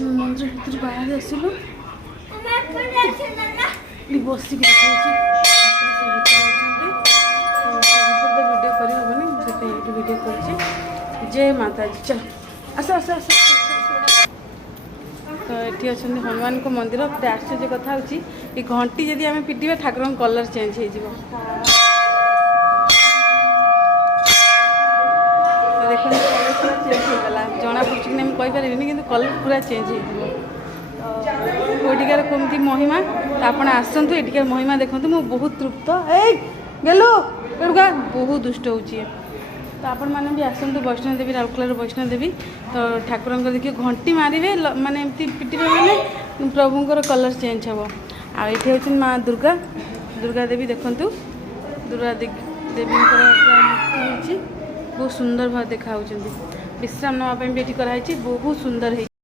मंदिर भर बाहर आसलु बसिक वीडियो कर वीडियो कर जय माता जी चल आस आस आस तो ये अच्छा हनुमान को मंदिर गोटे आश्चर्य कथा हो घंटी जदि आम पिटिया ठाकुर कलर चेंज हो देखो कलर पूरा चेंज होगला जना पड़ी कि मुझे कहीपरि कि कलर पूरा चेंज होटिकार कमती महिमा तो आप आसतु एटिकार महिमा देखूँ मुझे बहुत तृप्त गेलु एड़ुका बहुत दुष्ट हो तो आपण मैंने भी आसतु वैष्णो देवी राउरकेला वैष्णो देवी तो ठाकुर देखिए घंटी मारे माने एमती पिटिबे माने प्रभुंर कलर चेंज हम आठ हूँ माँ दुर्गा दुर्गा देवी देखु दुर्गा देवी मूर्ति बहुत सुंदर भाव देखा विश्राम नापी भी ये कराई बहुत सुंदर है।